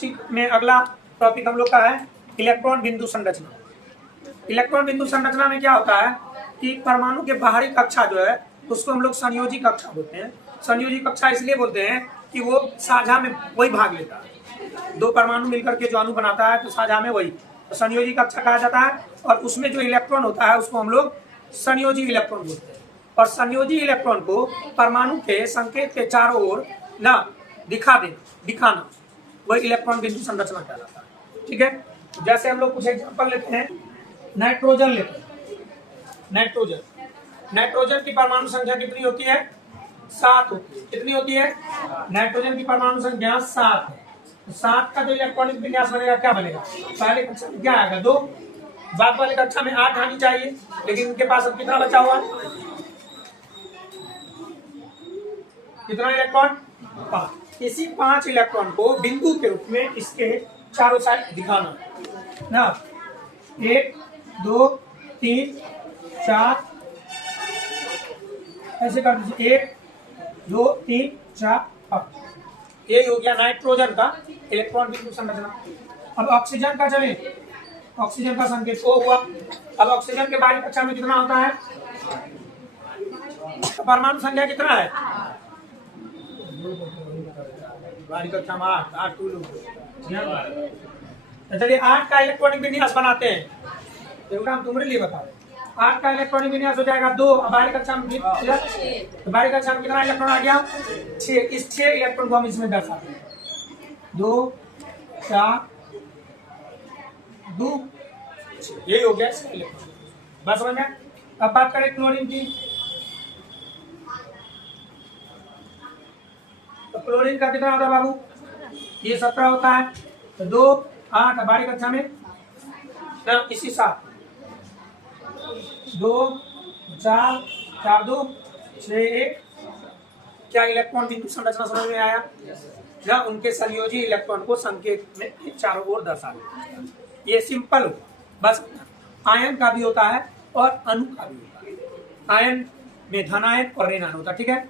Chemistry में अगला topic हम लोग का है इलेक्ट्रॉन बिंदु संरचना। इलेक्ट्रॉन बिंदु संरचना में क्या होता है कि परमाणु के बाहरी कक्षा जो है उसको हम लोग संयोजी कक्षा बोलते हैं। संयोजी कक्षा इसलिए बोलते हैं कि वो साझा में वही भाग लेता है, दो परमाणु मिलकर के जो अणु बनाता है तो साझा में वही तो संयोजी कक्षा कहा जाता है। और उसमें जो इलेक्ट्रॉन होता है उसको हम लोग संयोजी इलेक्ट्रॉन बोलते हैं। और संयोजी इलेक्ट्रॉन को परमाणु के संकेत के चारों ओर ना दिखाना वही इलेक्ट्रॉन बिंदु संरचना कहलाता है। ठीक है, जैसे हम लोग कुछ एग्जांपल लेते हैं, नाइट्रोजन लेते हैं। नाइट्रोजन की परमाणु संख्या कितनी होती है? 7 होती है। कितनी होती है? नाइट्रोजन की परमाणु संख्या 7 है। तो 7 का जो इलेक्ट्रॉनिक विन्यास बनेगा क्या बनेगा? पहले कक्षा में क्या आएगा? 2। बाद वाले कक्षा में 8 आनी चाहिए, लेकिन इनके पास अब कितना बचा हुआ? कितना इलेक्ट्रॉन? 5। इसी 5 इलेक्ट्रॉन को बिंदु के रूप में इसके चारों साइड दिखाना ना। 1 2 3 4 ऐसे कर दीजिए। 1 2 3 4 5। ये हो गया नाइट्रोजन का इलेक्ट्रॉन बिंदु संरचना। अब ऑक्सीजन का चले, ऑक्सीजन का संकेत O हुआ। अब ऑक्सीजन के बाहरी कक्षा में कितना होता है? परमाणु संख्या कितना है? बाहरी कक्षा में 8 चलिए 8 का इलेक्ट्रॉनिक विन्यास बनाते हैं। देखो हम तुम्हारे लिए बता रहे 8 का इलेक्ट्रॉनिक विन्यास हो जाएगा 2। बाहरी कक्षा में बाहरी कक्षा में कितना इलेक्ट्रॉन आ गया? 6। इस 6 इलेक्ट्रॉन को हम इसमें दर्शाते हैं। 2 4 2 यही हो गया इसका इलेक्ट्रॉन। बस समझ में। अब बात करें क्लोरीन की, तो क्लोरीन का कितना होता है बाबू? ये 17 होता है। तो 2 8 बाहरी कक्षा में इसी 7 2 4 4 2 6 1। क्या इलेक्ट्रॉन बिंदु संरचना समझ में आया? या उनके संयोजी इलेक्ट्रॉन को संकेत में चारों ओर दर्शा देते। ये सिंपल हो। बस आयन का भी होता है और अणु का भी होता है। आयन में धन आयन और ऋण आयन होता है। ठीक है,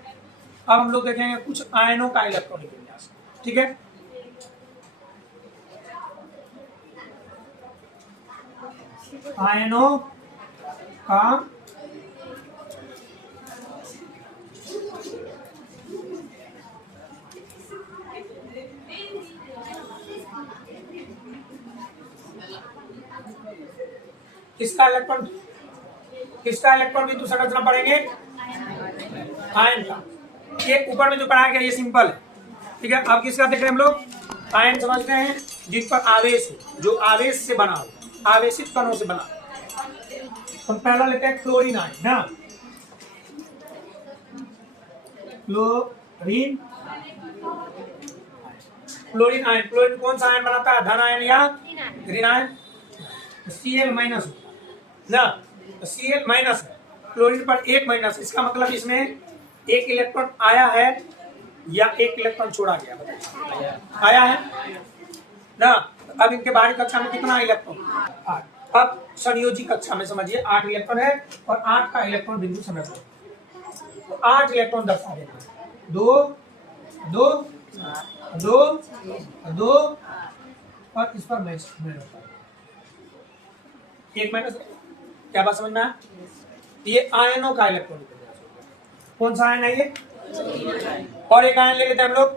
अब हम लोग देखेंगे कुछ आयनों का इलेक्ट्रॉनिक विन्यास। ठीक है, आयनों का किसका इलेक्ट्रॉन बिंदु संरचना पढ़ेंगे? आयन का। ये ऊपर में जो पढ़ाया गया ये सिंपल है। ठीक है, अब किसका देख रहे हैं हम लोग? आयन समझते हैं जिन पर आवेश हो, जो आवेश से बना हो, आवेशित कणों से बना। हम पहला लेते हैं क्लोरीन आयन ना। क्लोरीन आयन कौन सा आयन बनाता है? धन आयन या ऋण आयन? Cl माइनस ना, Cl माइनस है। क्लोरीन पर 1 माइनस, इसका मतलब इसमें 1 इलेक्ट्रॉन आया है या 1 इलेक्ट्रॉन छोड़ा गया? आया है ना। अब इनके बाहरी कक्षा में कितना इलेक्ट्रॉन? 8। अब संयोजी कक्षा में समझिए 8 इलेक्ट्रॉन है और 8 का इलेक्ट्रॉन बिंदु संरचना। तो 8 इलेक्ट्रॉन दर्शा देना। 2 2 2 2 और इस पर मैच होता है 1 माइनस। क्या बात समझ में आया? ये आयनों का इलेक्ट्रॉनिक विन्यास होता है। कौन सा आयन है ये? और एक आयन ले लेते हैं हम लोग,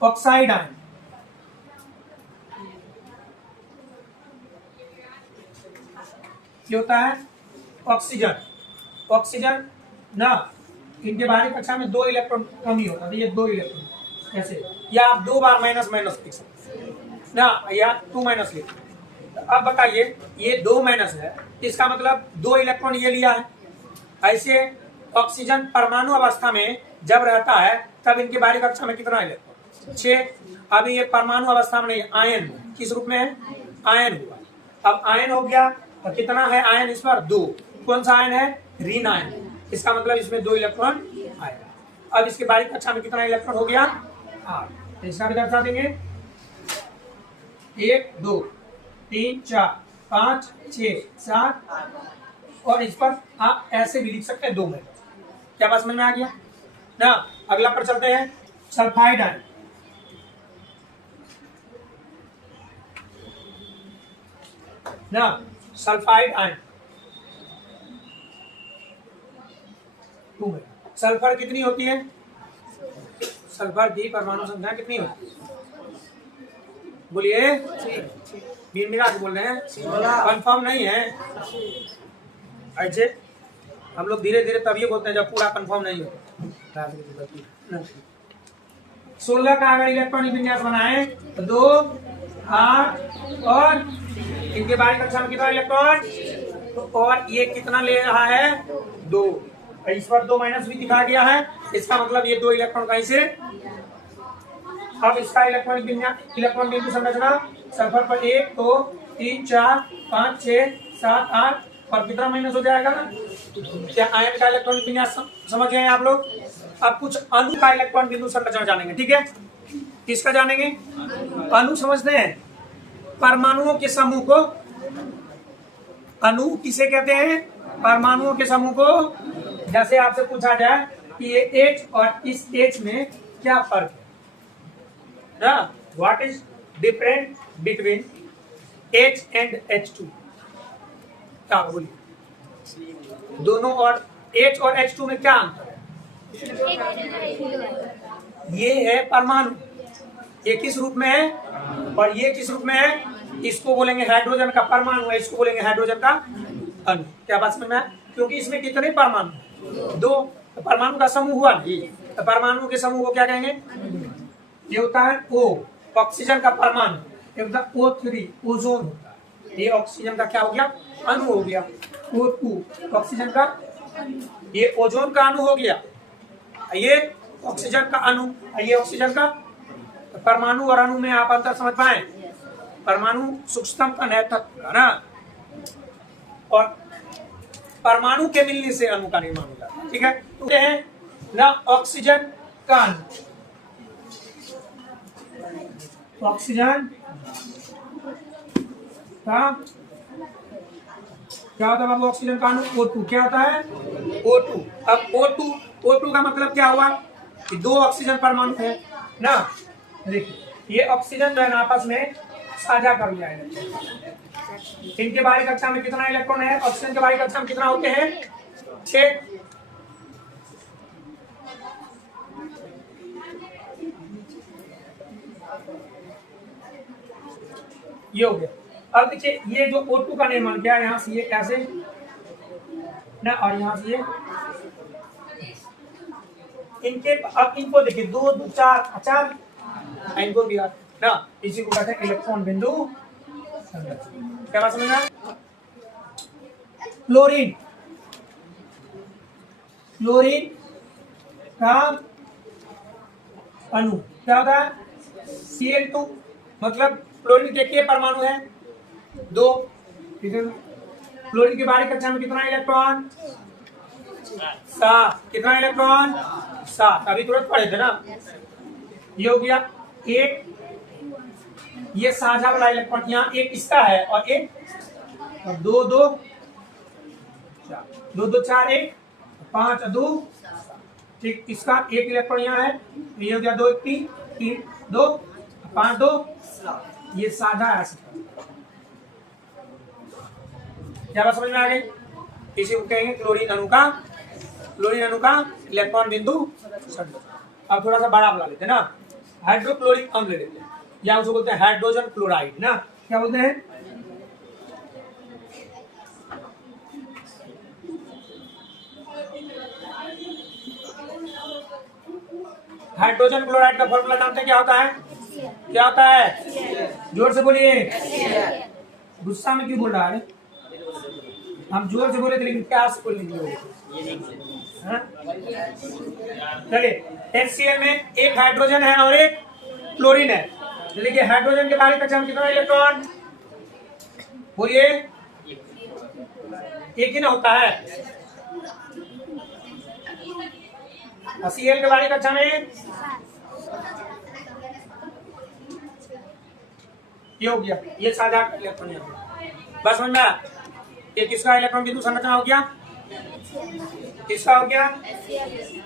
ऑक्साइड आयन। क्या होता है? ऑक्सीजन ना, इनके बाहरी कक्षा में 2 इलेक्ट्रॉन कम ही होता है। ये 2 इलेक्ट्रॉन ऐसे, या आप 2 बार माइनस लिख सकते ना, या 2 माइनस लिख। अब बताइए ये 2 माइनस है, इसका मतलब 2 इलेक्ट्रॉन ये लिया है। ऐसे ऑक्सीजन परमाणु अवस्था में जब रहता है तब इनके बाहरी कक्षा में कितना इलेक्ट्रॉन? 6। अभी ये परमाणु अवस्था में नहीं, आयन किस रूप में है? आयन हुआ। अब आयन हो गया तो कितना है आयन इस पर? 2। कौन सा आयन है? ऋण आयन। इसका मतलब इसमें 2 इलेक्ट्रॉन आएगा। अब इसके बाहरी कक्षा में कितना इलेक्ट्रॉन हो गया? 8। इसका भी दर्शा देंगे 1 2 3 4 5 6 7 और इस पर आप ऐसे भी लिख सकते हैं 2 में। क्या बात समझ में आ गया ना? अगला पर चलते हैं सल्फाइड आयन। ना सल्फाइड आयन 2 है। सल्फर कितनी होती है? सल्फर की परमाणु संख्या कितनी होती है? बोलिए। बीन मिला के बोल रहे हैं, कंफर्म नहीं है। ऐसे हम लोग धीरे धीरे तभी बोलते हैं जब पूरा कंफर्म नहीं होता। 16 का अगर इलेक्ट्रॉनिक विन्यास बनाए तो 2, 8 और इनके बाहरी कक्षा में कितना इलेक्ट्रॉन, और ये कितना ले रहा है? 2। इस पर 2 माइनस भी दिखा गया है, इसका मतलब ये 2 इलेक्ट्रॉन कहीं से। अब इसका इलेक्ट्रॉनिक विन्यास, इलेक्ट्रॉन बिंदु संरचना सल्फर पर 1, 2, 3, 4, 5, 6, 7, 8 और कितना माइनस हो जाएगा? क्या आयन का इलेक्ट्रॉनिक विन्यास समझ गए आप लोग? अब कुछ अणु का इलेक्ट्रॉन बिंदु संरचना जानेंगे, ठीक है? किसका जानेंगे? अणु समझते हैं? परमाणुओं के समूह को अणु किसे कहते हैं? परमाणुओं के समूह को। जैसे आपसे पूछा जाए कि ये H और इस H में क्या फर्क है ना, what is different between H and H2, क्या बोलिए? दोनों और H और H2 में क्या अंतर है? ये है परमाणु, ये किस रूप में है और ये किस रूप में है? इसको बोलेंगे हाइड्रोजन का परमाणु है, इसको बोलेंगे हाइड्रोजन का अणु। क्या बात समझ में? क्योंकि इसमें कितने परमाणु? 2। तो परमाणु का समूह हुआ नहीं, तो परमाणु के समूह को क्या कहेंगे? ये होता है O, ऑक्सीजन का परमाणु। ये होता है O3, ओजोन होता है। ये ऑक्सीजन का क्या हो गया? अणु हो गया। O2 ऑक्सीजन का, ये ओजोन का अणु हो गया, ये ऑक्सीजन का अणु, ये ऑक्सीजन का। तो परमाणु और अणु में आप अंतर समझ पाए? परमाणु सूक्ष्मतम का नेतृत्व है ना, और परमाणु के मिलने से अणु का निर्माण होता है, ठीक है? तो ये है ना ऑक्सीजन का अणु, ऑक्सीजन का क्या होता है बाबू? ऑक्सीजन का अणु O2 क्या होता है? O2। अब O2 का मतलब क्या हुआ कि 2 ऑक्सीजन परमाणु है ना। देखिए ये ऑक्सीजन जो है ना आपस में साझा कर लिया है। इनके बाहरी कक्षा में कितना इलेक्ट्रॉन है? ऑक्सीजन के बाहरी कक्षा में कितना होते हैं? 6। ये हो गया। अब देखिए ये जो O2 का निर्माण किया, यहाँ से ये कैसे ना, और यहाँ से ये इनके, अब इनको देखिए 2, 2, 4 इनको दिया ना, इसी को कहते हैं इलेक्ट्रॉन बिंदु संरचना। क्या बात समझ में? क्लोरीन, क्लोरीन का अणु क्या होता है? Cl2। मतलब क्लोरीन के परमाणु है? 2। क्लोरीन की बाहरी कक्षा में कितना इलेक्ट्रॉन? 7। कितना इलेक्ट्रॉन? 7। अभी तुरंत पढ़े थे ना। ये हो गया 1, ये साझा वाला इलेक्ट्रॉन यहाँ एक इसका है, और एक और 2, 2, 2, 4, 1, 5, 2, ठीक। इसका एक इलेक्ट्रॉन यहाँ है, ये हो गया 2, 1, 3, 3, 2, 5, 2, ये साझा है। क्या बात समझ में आ गई? इसी को कहेंगे क्लोरीन अणु का, क्लोरीन अणु का इलेक्ट्रॉन बिंदु संरचना। अब थोड़ा सा बड़ा बना लेते हैं ना, हाइड्रोक्लोरिक अम्ल लेते हैं, या उसको बोलते हैं हाइड्रोजन क्लोराइड ना। क्या बोलते हैं? हाइड्रोजन क्लोराइड का फॉर्मूला जानते हैं? क्या होता है? क्या होता है? जोर से बोलिए। गुस्सा में क्यों बोल रहा है? हम जोर से बोले थे लेकिन प्यार से बोलेंगे। चलिए HCl में एक हाइड्रोजन है और एक क्लोरीन है। देखिए हाइड्रोजन के बाहरी कक्षा में कितना इलेक्ट्रॉन? बोलिए। एक ही ना होता है। Cl के बाहरी कक्षा में ये हो गया, ये साझा इलेक्ट्रॉन है। बस समझ में आया? ये किसका इलेक्ट्रॉन बिंदु संरचना हो गया? किसका हो गया?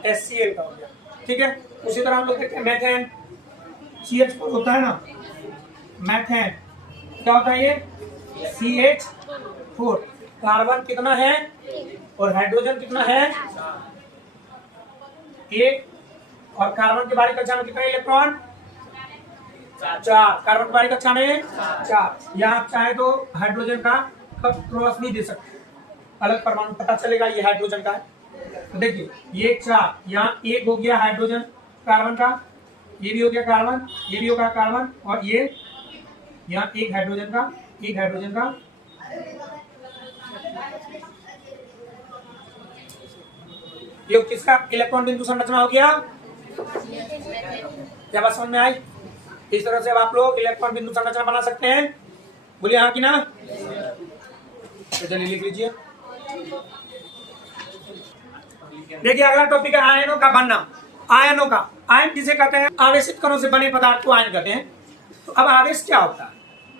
HCl का हो गया, ठीक है। उसी तरह हम लोग देखते हैं मेथेन, CH4 होता है ना, मेथेन क्या होता है? ये CH4। कार्बन कितना है और हाइड्रोजन कितना है? एक। और कार्बन की बाहरी कक्षा में कितने इलेक्ट्रॉन? 4। कार्बन की बाहरी कक्षा में 4। यहाँ आप चाहे तो हाइड्रोजन का क्रॉस भी दे सकते हैं, अलग परमाणु पता चलेगा ये हाइड्रोजन का है। तो देखिए ये 4, यहाँ एक हो गया हाइड्रोजन कार्बन का, ये भी हो गया कार्बन, ये भी होगा कार्बन, और ये यहाँ एक हाइड्रोजन का, एक हाइड्रोजन का। ये किसका इलेक्ट्रॉन बिंदु संरचना हो गया? क्या बात समझ में आई? इस तरह से अब आप लोग इलेक्ट्रॉन बिंदु संरचना बना सकते हैं। बोलिए हाँ कि ना? तो चलिए लिख लीजिए। देखिए अगला टॉपिक है आयनों का बनना। आयनों का, आयन किसे कहते हैं? आवेशित कणों से बने पदार्थ को आयन कहते हैं। तो अब आवेश क्या होता है?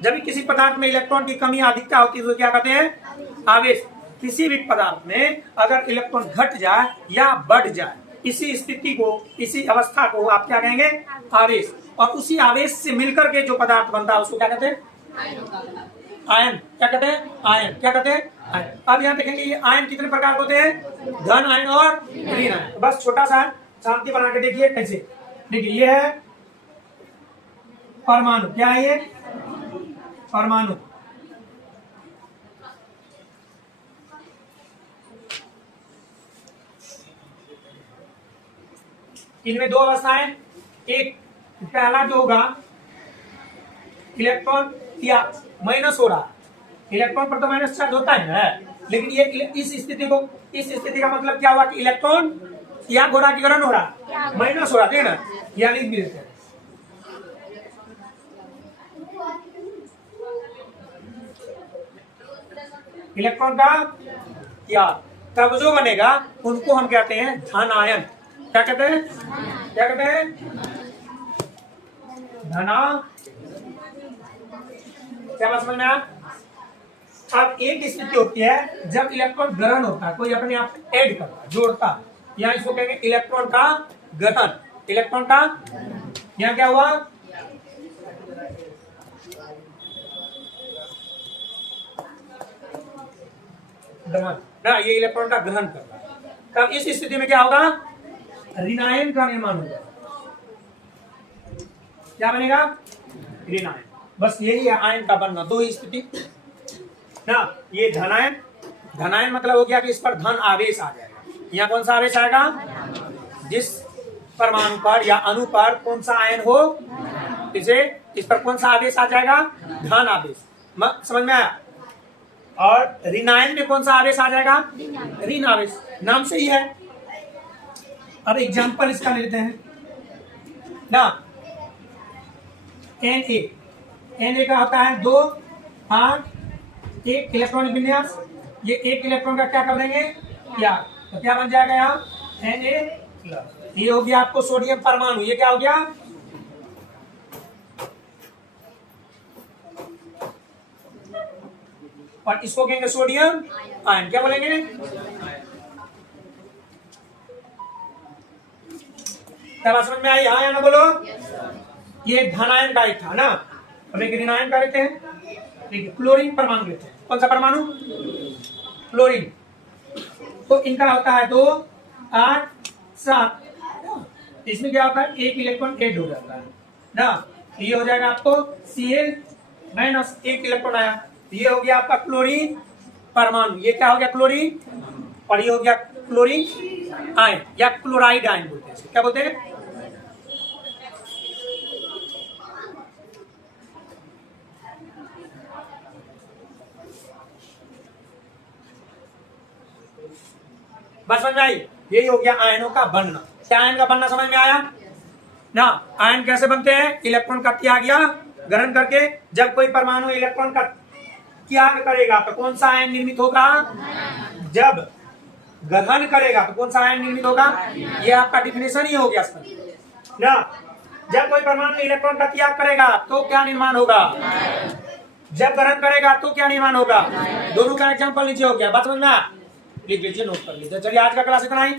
जब भी किसी पदार्थ में इलेक्ट्रॉन की कमी अधिकता होती है तो क्या कहते हैं? आवेश। किसी भी पदार्थ में अगर इलेक्ट्रॉन घट जाए या बढ़ जाए, इसी स्थिति को, इसी अवस्था को आप क्या कहेंगे? आवेश। और उसी आवेश से मिलकर के जो पदार्थ बनता है उसको क्या कहते हैं? आयन। क्या कहते हैं? आयन। क्या कहते हैं? आयन। अब यहाँ देखेंगे ये आयन कितने प्रकार होते हैं? धन आयन और ऋण आयन। बस छोटा सा शांति बना के देखिए कैसे। देखिए ये है परमाणु। क्या है ये? परमाणु। इनमें दो अवस्थाएं, एक पहला जो होगा इलेक्ट्रॉन या माइनस हो रहा, इलेक्ट्रॉन पर तो माइनस चार्ज होता है ना, लेकिन ये इस स्थिति को, इस स्थिति का मतलब क्या हुआ कि इलेक्ट्रॉन या गोलाकीकरण हो रहा, माइनस हो रहा है ना, यानी लिख देते हैं। इलेक्ट्रॉन का या तब जो बनेगा उनको हम कहते हैं धन आयन। क्या कहते हैं? क्या कहते हैं? धना। क्या बात समझ में आया? अब एक स्थिति होती है जब इलेक्ट्रॉन ग्रहण होता है, कोई अपने आप ऐड करता, जोड़ता, या इसको कहेंगे इलेक्ट्रॉन का ग्रहण। इलेक्ट्रॉन का यहाँ क्या हुआ? ग्रहण ना, ये इलेक्ट्रॉन का ग्रहण कर रहा है। तब इस स्थिति में क्या होगा? ऋणायन का निर्माण होगा। क्या बनेगा? ऋणायन। बस यही है आयन का बनना, दो ही स्थिति ना। ये धनायन, धनायन मतलब हो गया कि इस पर धन आवेश आ जाएगा। यहाँ कौन सा आवेश आएगा? जिस परमाणु पर या अणु पर कौन सा आयन हो, इसे इस पर कौन सा आवेश आ जाएगा? धन आवेश। समझ में आया? और ऋणायन में कौन सा आवेश आ जाएगा? ऋण आवेश। नाम से ही है। अब एग्जांपल इसका लेते हैं ना। Na का होता है 2 8 एक इलेक्ट्रॉनिक विन्यास। ये एक इलेक्ट्रॉन का क्या कर देंगे? क्या? तो क्या बन जाएगा यहाँ? Na+। ये हो गया आपको सोडियम परमाणु। ये क्या हो गया? और इसको कहेंगे सोडियम आयन। क्या बोलेंगे? क्या बात समझ में आई? हाँ या ना बोलो। ये धनायन का एक था ना। अब एक ऋणायन का लेते हैं। देखिए क्लोरीन परमाणु लेते हैं। कौन सा परमाणु? क्लोरीन। तो इनका होता है 2 8 7। इसमें क्या होता है? एक इलेक्ट्रॉन ऐड हो जाता है ना। ये हो जाएगा आपको Cl- एक इलेक्ट्रॉन आया। ये हो गया आपका क्लोरीन परमाणु। ये क्या हो गया? क्लोरीन। और ये हो गया क्लोरीन आयन या क्लोराइड आयन बोलते हैं। क्या बोलते हैं? बस समझ में आई? यही हो गया आयनों का बनना। क्या आयन का बनना समझ में आया ना? आयन कैसे बनते हैं? इलेक्ट्रॉन का त्याग या ग्रहण करके। जब कोई परमाणु इलेक्ट्रॉन का त्याग करेगा तो कौन सा आयन निर्मित होगा? जब ग्रहण करेगा तो कौन सा आयन निर्मित होगा? ये आपका डिफिनेशन ही हो गया ना। जब कोई परमाणु इलेक्ट्रॉन का त्याग करेगा तो क्या निर्माण होगा? जब ग्रहण करेगा तो क्या निर्माण होगा? दोनों का एग्जांपल नीचे हो गया। बात समझ में? लिख लीजिए, नोट कर लीजिए। चलिए आज का क्लास इतना ही।